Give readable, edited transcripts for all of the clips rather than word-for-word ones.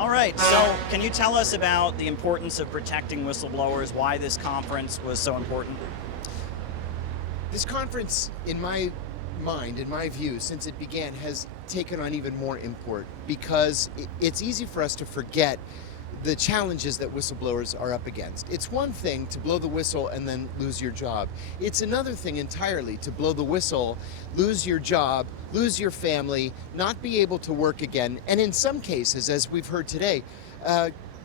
All right, so can you tell us about the importance of protecting whistleblowers, why this conference was so important? This conference, in my mind, in my view, since it began, has taken on even more import because it's easy for us to forget the challenges that whistleblowers are up against. It's one thing to blow the whistle and then lose your job. It's another thing entirely to blow the whistle, lose your job, lose your family, not be able to work again, and in some cases, as we've heard today,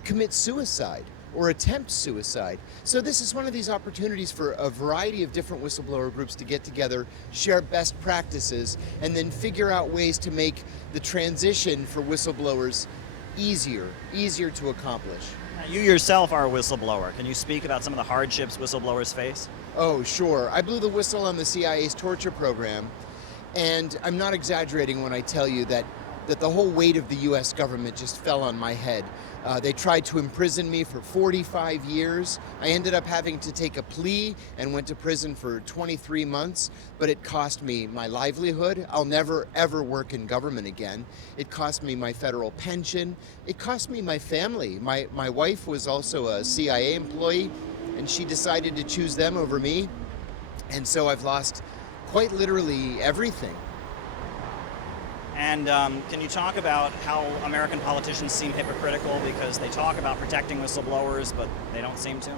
commit suicide or attempt suicide. So this is one of these opportunities for a variety of different whistleblower groups to get together, share best practices, and then figure out ways to make the transition for whistleblowers easier to accomplish. Now, you yourself are a whistleblower. Can you speak about some of the hardships whistleblowers face? Oh, sure. I blew the whistle on the CIA's torture program, and I'm not exaggerating when I tell you that the whole weight of the U.S. government just fell on my head. They tried to imprison me for 45 years. I ended up having to take a plea and went to prison for 23 months, but it cost me my livelihood. I'll never, ever work in government again. It cost me my federal pension. It cost me my family. My wife was also a CIA employee, and she decided to choose them over me. And so I've lost quite literally everything. And can you talk about how American politicians seem hypocritical because they talk about protecting whistleblowers, but they don't seem to?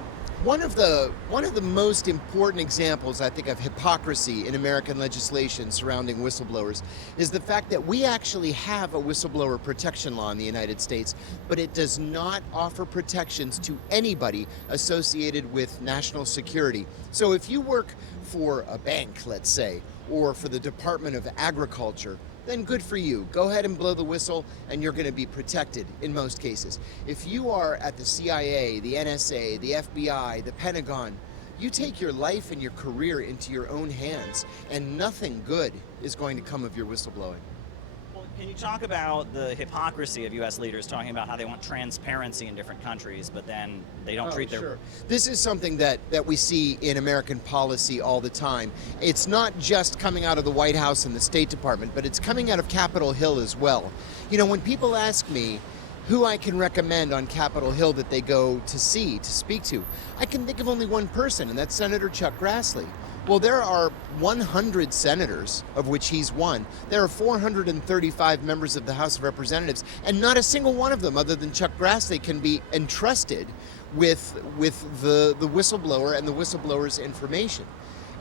One of the most important examples, I think, of hypocrisy in American legislation surrounding whistleblowers is the fact that we actually have a whistleblower protection law in the United States, but it does not offer protections to anybody associated with national security. So if you work for a bank, let's say, or for the Department of Agriculture, then good for you. Go ahead and blow the whistle and you're going to be protected in most cases. If you are at the CIA, the NSA, the FBI, the Pentagon, you take your life and your career into your own hands and nothing good is going to come of your whistleblowing. Well, can you talk about the hypocrisy of U.S. leaders talking about how they want transparency in different countries, but then they don't treat their... Sure. This is something that we see in American policy all the time. It's not just coming out of the White House and the State Department, but it's coming out of Capitol Hill as well. You know, when people ask me who I can recommend on Capitol Hill that they go to see, to speak to, I can think of only one person, and that's Senator Chuck Grassley. Well, there are 100 senators, of which he's one. There are 435 members of the House of Representatives, and not a single one of them, other than Chuck Grassley, can be entrusted with the whistleblower and the whistleblower's information.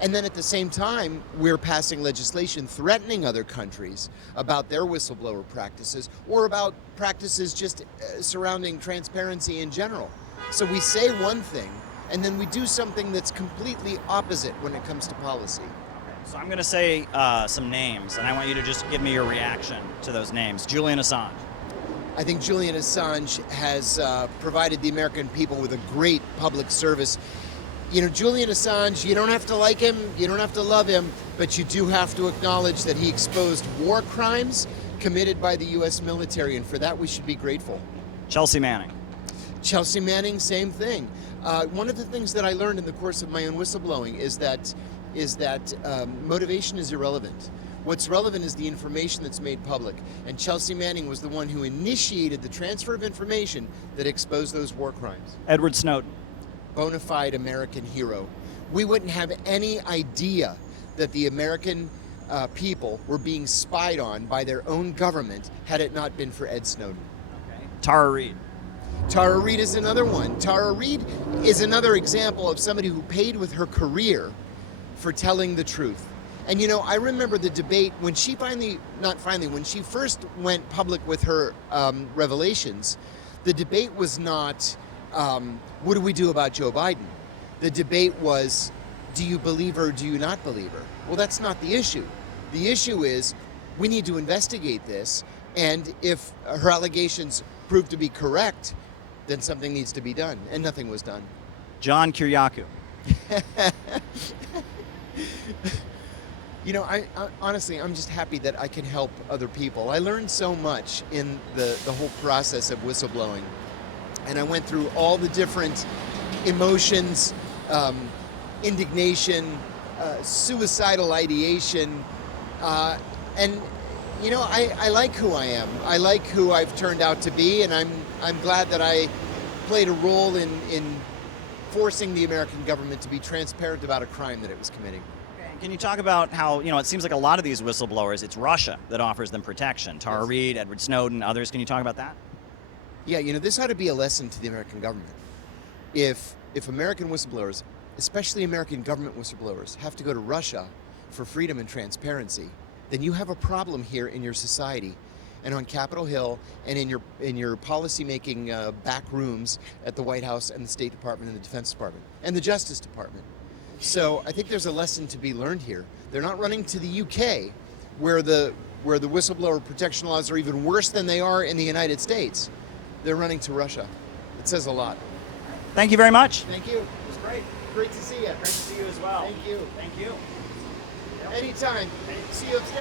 And then at the same time, we're passing legislation threatening other countries about their whistleblower practices or about practices just surrounding transparency in general. So we say one thing, and then we do something that's completely opposite when it comes to policy. So I'm going to say some names, and I want you to just give me your reaction to those names. Julian Assange. I think Julian Assange has provided the American people with a great public service. You know, Julian Assange, you don't have to like him, you don't have to love him, but you do have to acknowledge that he exposed war crimes committed by the U.S. military, and for that we should be grateful. Chelsea Manning. Chelsea Manning, same thing. One of the things that I learned in the course of my own whistleblowing is that motivation is irrelevant. What's relevant is the information that's made public. And Chelsea Manning was the one who initiated the transfer of information that exposed those war crimes. Edward Snowden. Bona fide American hero. We wouldn't have any idea that the American people were being spied on by their own government had it not been for Ed Snowden. Okay. Tara Reade. Tara Reade is another one. Tara Reade is another example of somebody who paid with her career for telling the truth. And you know, I remember the debate when she when she first went public with her revelations, the debate was not, what do we do about Joe Biden? The debate was, do you believe her or do you not believe her? Well, that's not the issue. The issue is, we need to investigate this, and if her allegations prove to be correct, then something needs to be done, and nothing was done. John Kiriakou. You know, I honestly, I'm just happy that I can help other people. I learned so much in the whole process of whistleblowing. And I went through all the different emotions, indignation, suicidal ideation, and you know, I like who I am. I like who I've turned out to be, and I'm I'm glad that I played a role in forcing the American government to be transparent about a crime that it was committing. Can you talk about how, it seems like a lot of these whistleblowers, it's Russia that offers them protection. Tara Yes. Reade, Edward Snowden, others. Can you talk about that? Yeah, this ought to be a lesson to the American government. If American whistleblowers, especially American government whistleblowers, have to go to Russia for freedom and transparency, then you have a problem here in your society and on Capitol Hill and in your policy-making back rooms at the White House and the State Department and the Defense Department and the Justice Department. So I think there's a lesson to be learned here. They're not running to the UK, where the whistleblower protection laws are even worse than they are in the United States. They're running to Russia. It says a lot. Thank you very much. Thank you. It was great. Great to see you. Great to see you as well. Thank you. Thank you. Anytime. See you upstairs.